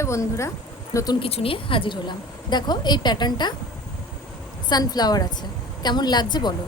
Hello বন্ধুরা, নতুন কিছু নিয়ে হাজির হলাম। দেখো এই প্যাটার্নটা সানফ্লাওয়ার আছে, কেমন লাগছে বলো।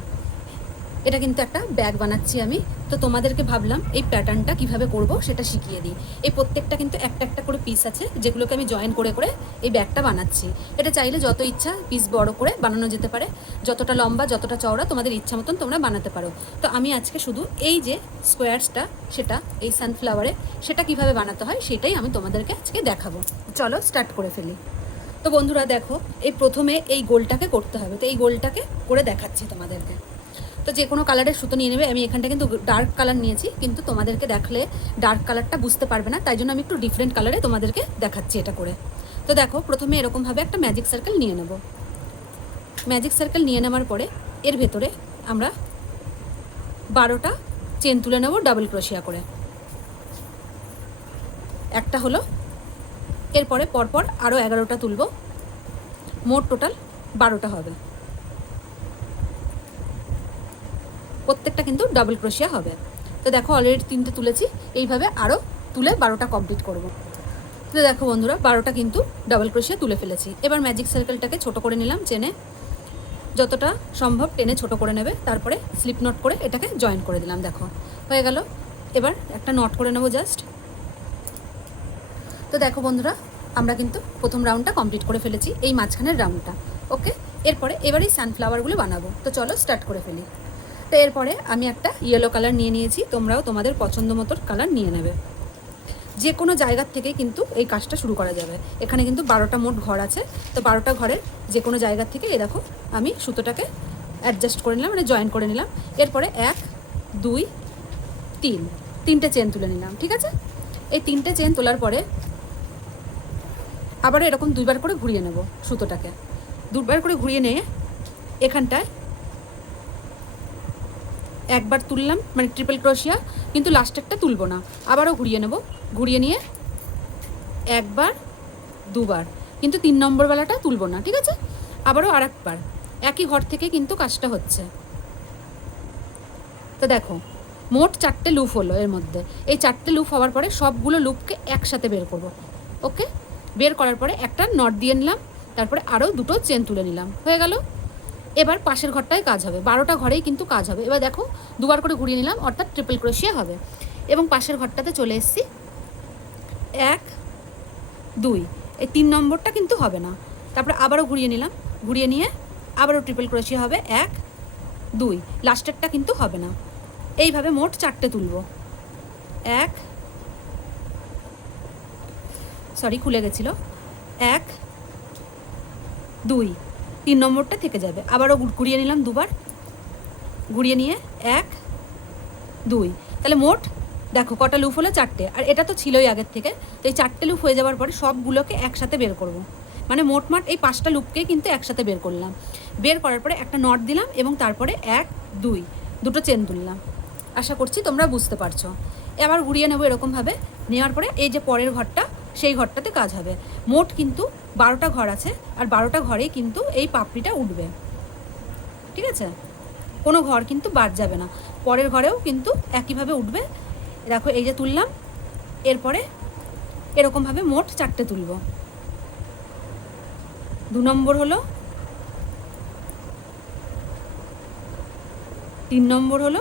এটা কিন্তু একটা ব্যাগ বানাচ্ছি আমি, তো তোমাদেরকে ভাবলাম এই প্যাটার্নটা কিভাবে করব সেটা শিখিয়ে দিই। এই প্রত্যেকটা কিন্তু একটা একটা করে পিস আছে, যেগুলোকে আমি জয়েন করে করে এই ব্যাগটা বানাচ্ছি। এটা চাইলে যত ইচ্ছা পিস বড় করে বানানো যেতে পারে, যতটা লম্বা যতটা চওড়া তোমাদের ইচ্ছা মতন তোমরা বানাতে পারো। তো আমি আজকে শুধু এই যে স্কোয়ারসটা, সেটা এই সানফ্লাওয়ারে সেটা কিভাবে বানাতে হয় সেটাই আমি তোমাদেরকে আজকে দেখাবো। চলো স্টার্ট করে ফেলি। তো বন্ধুরা দেখো, এই প্রথমে এই গোলটাকে করতে হবে, তো এই গোলটাকে করে দেখাচ্ছি তোমাদেরকে। তো যে কোনো কালারের সুতো নিয়ে নেবে। আমি এখানটা কিন্তু ডার্ক কালার নিয়েছি, কিন্তু তোমাদেরকে দেখলে ডার্ক কালারটা বুঝতে পারবে না, তাই জন্য আমি একটু ডিফারেন্ট কালারে তোমাদেরকে দেখাচ্ছি এটা করে। তো দেখো প্রথমে এরকমভাবে একটা ম্যাজিক সার্কেল নিয়ে নেব। ম্যাজিক সার্কেল নিয়ে নেওয়ার পরে এর ভেতরে আমরা 12টা চেন তুলে নেব ডাবল ক্রোশিয়া করে। একটা হলো, এরপরে পরপর আরও 11টা তুলব, মোট টোটাল 12টা হবে। প্রত্যেকটা কিন্তু ডাবল ক্রোশিয়া হবে। তো দেখো অলরেডি 3টে তুলেছি, এইভাবে আরও তুলে 12টা কমপ্লিট করব। তো দেখো বন্ধুরা 12টা কিন্তু ডাবল ক্রোশিয়া তুলে ফেলেছি। এবার ম্যাজিক সার্কেলটাকে ছোট করে নিলাম, চেনে যতটা সম্ভব টেনে ছোট করে নেবে, তারপরে স্লিপ নট করে এটাকে জয়েন করে দিলাম। দেখো হয়ে গেল। এবার একটা নট করে নেব জাস্ট। তো দেখো বন্ধুরা আমরা কিন্তু প্রথম রাউন্ডটা কমপ্লিট করে ফেলেছি, এই মাঝখানের রাউন্ডটা। ওকে, এরপরে এবারই সানফ্লাওয়ারগুলো বানাবো। তো চলো স্টার্ট করে ফেলি। তো এরপরে আমি একটা ইয়েলো কালার নিয়ে নিয়েছি, তোমরাও তোমাদের পছন্দ মতো কালার নিয়ে নেবে। যে কোনো জায়গার থেকে কিন্তু এই কাজটা শুরু করা যাবে। এখানে কিন্তু 12টা মোট ঘর আছে, তো 12টা ঘরের যে কোনো জায়গার থেকে এই দেখো আমি সুতোটাকে অ্যাডজাস্ট করে নিলাম, মানে জয়েন করে নিলাম। এরপরে 1 2 3 তিনটে চেন তুলে নিলাম। ঠিক আছে, এই 3টে চেন তোলার পরে আবারও এরকম 2বার করে ঘুরিয়ে নেব সুতোটাকে। 2বার করে ঘুরিয়ে নিয়ে এখানটায় একবার তুললাম, মানে ট্রিপল ক্রোশিয়া, কিন্তু লাস্টেরটা তুলবো না, আবারও ঘুরিয়ে নেব। ঘুরিয়ে নিয়ে একবার 2বার, কিন্তু 3 নম্বরওয়ালাটা তুলবো না। ঠিক আছে, আবারও আরেকবার একই ঘর থেকে কিন্তু কাজটা হচ্ছে। তো দেখো মোট 4টে লুপ হলো এর মধ্যে। এই 4টে লুপ হওয়ার পরে সবগুলো লুপকে একসাথে বের করব। ওকে, বের করার পরে একটা নট দিয়ে নিলাম, তারপরে আরও 2টো চেন তুলে নিলাম। হয়ে গেল। এবার পাশের ঘরটায় কাজ হবে, 12টা ঘরেই কিন্তু কাজ হবে। এবার দেখো 2বার করে ঘুরিয়ে নিলাম, অর্থাৎ ট্রিপল ক্রোশিয়া হবে। এবং পাশের ঘরটাতে চলে এসেছি, 1 2, এই 3 নম্বরটা কিন্তু হবে না। তারপরে আবারও ঘুরিয়ে নিলাম, ঘুরিয়ে নিয়ে আবারও ট্রিপল ক্রোশিয়া হবে, 1 2, লাস্টেরটা কিন্তু হবে না। এইভাবে মোট 4টে তুলব। খুলে গেছিলো, 1 2, 3 নম্বরটা থেকে যাবে। আবারও ঘুরিয়ে নিলাম 2বার, ঘুরিয়ে নিয়ে 1 2, তাহলে মোট দেখো কটা লুপ হলো, 4টে। আর এটা তো ছিলই আগের থেকে, তো এই 4টে লুপ হয়ে যাওয়ার পরে সবগুলোকে একসাথে বের করব। মানে মোটমাট এই 5টা লুপকেই কিন্তু একসাথে বের করলাম। বের করার পরে একটা নট দিলাম এবং তারপরে 1 2, 2টো চেন তুললাম। আশা করছি তোমরা বুঝতে পারছো। এবার ঘুরিয়ে নেবো এরকমভাবে। নেওয়ার পরে এই যে পরের ঘরটা, সেই ঘরটাতে কাজ হবে। মোট কিন্তু 12টা ঘর আছে, আর 12টা ঘরেই কিন্তু এই পাপড়িটা উঠবে। ঠিক আছে, কোনো ঘর কিন্তু বাদ যাবে না, পরের ঘরেও কিন্তু একইভাবে উঠবে। দেখো এই যে তুললাম, এরপরে এরকমভাবে মোট 4টে তুলব। 2 নম্বর হলো, 3 নম্বর হলো,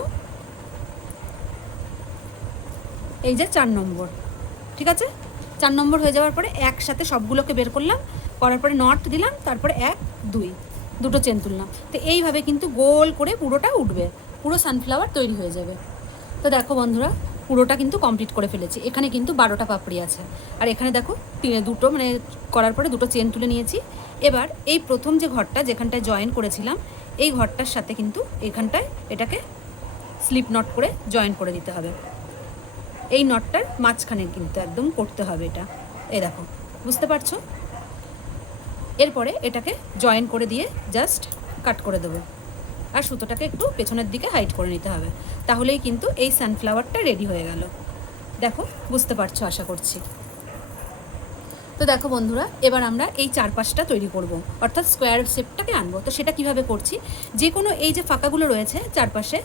এই যে 4 নম্বর। ঠিক আছে, 4 নম্বর হয়ে যাওয়ার পরে একসাথে সবগুলোকে বের করলাম, করার পরে নট দিলাম, তারপরে 1 2, 2টো চেন তুললাম। তো এইভাবে কিন্তু গোল করে পুরোটা উঠবে, পুরো সানফ্লাওয়ার তৈরি হয়ে যাবে। তো দেখো বন্ধুরা পুরোটা কিন্তু কমপ্লিট করে ফেলেছি। এখানে কিন্তু 12টা পাপড়ি আছে, আর এখানে দেখো 2টো মানে করার পরে 2টো চেন তুলে নিয়েছি। এবার এই প্রথম যে ঘরটা যেখানটায় জয়েন করেছিলাম, এই ঘরটার সাথে কিন্তু এখানটায় এটাকে স্লিপ নট করে জয়েন করে দিতে হবে। এই নটটার মাঝখানে কিন্তু একদম করতে হবে এটা। এই দেখো, বুঝতে পারছো? এরপরে এটাকে জয়েন করে দিয়ে জাস্ট কাট করে দেবো, আর সুতোটাকে একটু পেছনের দিকে হাইট করে নিতে হবে, তাহলেই কিন্তু এই সানফ্লাওয়ারটা রেডি হয়ে গেল। দেখো বুঝতে পারছো আশা করছি। তো দেখো বন্ধুরা এবার আমরা এই 4-5টা তৈরি করব, অর্থাৎ স্কোয়ার শেপটাকে আনবো। তো সেটা কিভাবে করছি, যে কোনো এই যে ফাঁকাগুলো রয়েছে চারপাশে,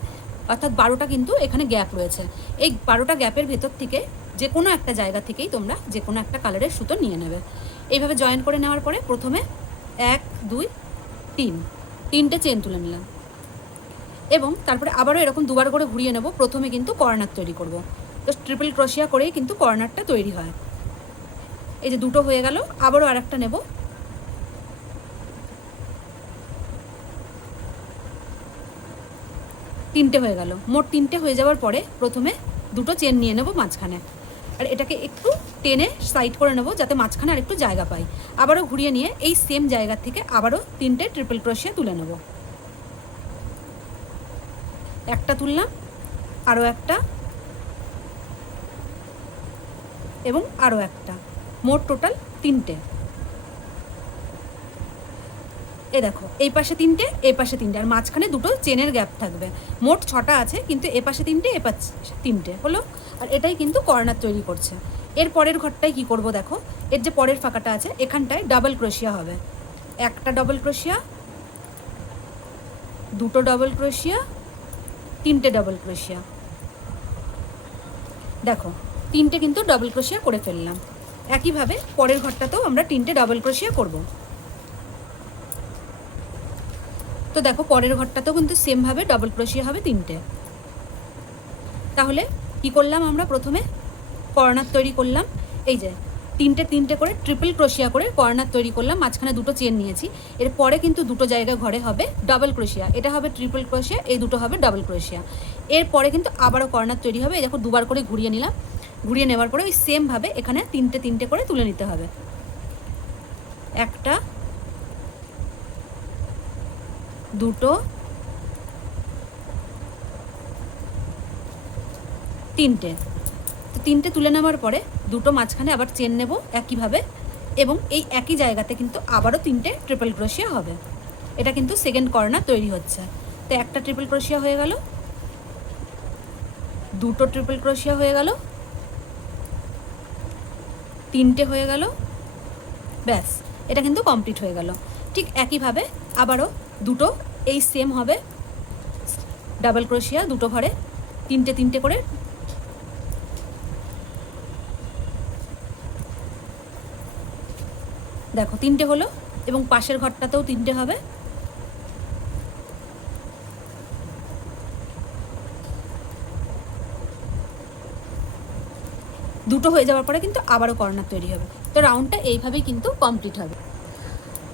অর্থাৎ 12টা কিন্তু এখানে গ্যাপ রয়েছে, এই 12টা গ্যাপের ভেতর থেকে যে কোনো একটা জায়গা থেকেই তোমরা যে কোনো একটা কালারের সুতো নিয়ে নেবে। এইভাবে জয়েন করে নেওয়ার পরে প্রথমে 1 2 3 তিনটে চেন তুলে নিলাম এবং তারপরে আবারও এরকম দুবার করে ঘুরিয়ে নেব। প্রথমে কিন্তু কর্নার তৈরি করব, তো ট্রিপল ক্রোশিয়া করেই কিন্তু কর্নারটা তৈরি হয়। এই যে দুটো হয়ে গেল, আবারও আরেকটা নেব, তিনটে হয়ে গেল। মোট তিনটে হয়ে যাওয়ার পরে প্রথমে দুটো চেন নিয়ে নেব মাঝখানে, আর এটাকে একটু টেনে সাইড করে নেব যাতে মাঝখানে আর একটু জায়গা পাই। আবারও ঘুরিয়ে নিয়ে এই সেম জায়গা থেকে আবারও তিনটে ট্রিপল ক্রোশিয়া তুলে নেব। একটা তুললাম, আরও একটা এবং আরও একটা, মোট টোটাল তিনটে। এ দেখো, এই পাশে তিনটে, এ পাশে তিনটে, আর মাঝখানে দুটো চেনের গ্যাপ থাকবে। মোট 6টা আছে, কিন্তু এ পাশে তিনটে, এ পাশে তিনটে হলো। আর এটাই কিন্তু কর্নার তৈরি করছে। এর পরের ঘরটায় কি করব দেখো, এর যে পরের ফাঁকাটা আছে এখানটায় ডাবল ক্রোশিয়া হবে। একটা ডবল ক্রোশিয়া, দুটো ডবল ক্রোশিয়া, তিনটে ডবল ক্রোশিয়া। দেখো, তিনটে কিন্তু ডবল ক্রোশিয়া করে ফেললাম। একইভাবে পরের ঘরটাতেও আমরা তিনটে ডবল ক্রোশিয়া করব। তো দেখো, পরের ঘরটাতেও কিন্তু সেমভাবে ডবল ক্রোশিয়া হবে তিনটে। তাহলে কি করলাম, আমরা প্রথমে কর্নার তৈরি করলাম, এই যে তিনটে তিনটে করে ট্রিপল ক্রোশিয়া করে কর্নার তৈরি করলাম, মাঝখানে দুটো চেন নিয়েছি। এরপরে কিন্তু দুটো জায়গায় ঘরে হবে ডাবল ক্রোশিয়া, এটা হবে ট্রিপল ক্রোশিয়া, এই দুটো হবে ডাবল ক্রোশিয়া। এরপরে কিন্তু আবারও কর্নার তৈরি হবে। এই দেখো, দুবার করে ঘুরিয়ে নিলাম, ঘুরিয়ে নেওয়ার পরে ওই সেমভাবে এখানে তিনটে তিনটে করে তুলে নিতে হবে। একটা, দুটো, তিনটে। তো তিনটে তুলে নেওয়ার পরে দুটো মাঝখানে আবার চেন নেব একইভাবে, এবং এই একই জায়গাতে কিন্তু আবারও তিনটে ট্রিপল ক্রোশিয়া হবে। এটা কিন্তু সেকেন্ড কর্নার তৈরি হচ্ছে। তো একটা ট্রিপল ক্রোশিয়া হয়ে গেল, দুটো ট্রিপল ক্রোশিয়া হয়ে গেল, তিনটে হয়ে গেল, ব্যাস, এটা কিন্তু কমপ্লিট হয়ে গেল। ঠিক একইভাবে আবারও দুটো এই সেম হবে ডাবল ক্রোশিয়া, দুটো ঘরে তিনটে তিনটে করে। দেখো, তিনটে হলো এবং পাশের ঘরটাতেও তিনটে হবে। দুটো হয়ে যাওয়ার পরে কিন্তু আবারও কর্নার তৈরি হবে। তো রাউন্ডটা এইভাবেই কিন্তু কমপ্লিট হবে।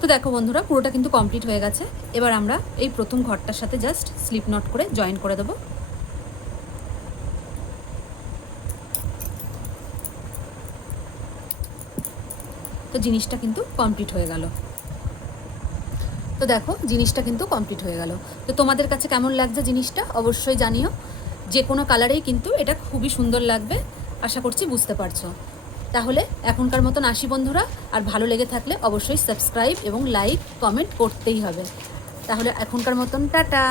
তো দেখো বন্ধুরা, পুরোটা কিন্তু কমপ্লিট হয়ে গেছে। এবার আমরা এই প্রথম ঘরটার সাথে জাস্ট স্লিপ নট করে জয়েন করে দেবো। তো জিনিসটা কিন্তু কমপ্লিট হয়ে গেল। তো দেখো, জিনিসটা কিন্তু কমপ্লিট হয়ে গেল। তো তোমাদের কাছে কেমন লাগছে জিনিসটা অবশ্যই জানিও। যে কোনো কালারেই কিন্তু এটা খুবই সুন্দর লাগবে, আশা করছি বুঝতে পারছো। তাহলে এখনকার মতন আসি বন্ধুরা, আর ভালো লেগে থাকলে অবশ্যই সাবস্ক্রাইব এবং লাইক কমেন্ট করতেই হবে। তাহলে এখনকার মতন টাটা।